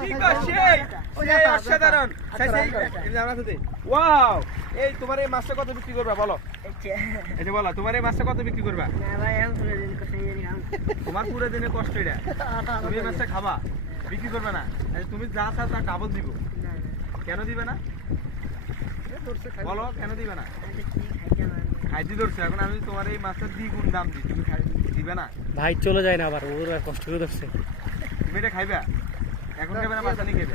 কি করছিস এই অসাধারণ ওয়াও এই তোমার এই মাছটা কত বিক্রি করবা বলো এই যে বলো তোমার এই মাছটা কত বিক্রি করবা তোমার পুরো দিনে কষ্ট এটা তুমি এই মাছটা খাবা বিক্রি করবে না তুমি যা চাও তা ডাবল দিব কেন দিবে না বলো কেন দিবে না খাইতে ধরছে এখন আমি তোমার এই মাছের দ্বিগুণ দাম দিই তুমি দিবে না ভাই চলে যায় না আবার ওর কষ্ট করে ধরছে তুমি এটা খাইবা এখন খাবে না মাছ আনি খাইবে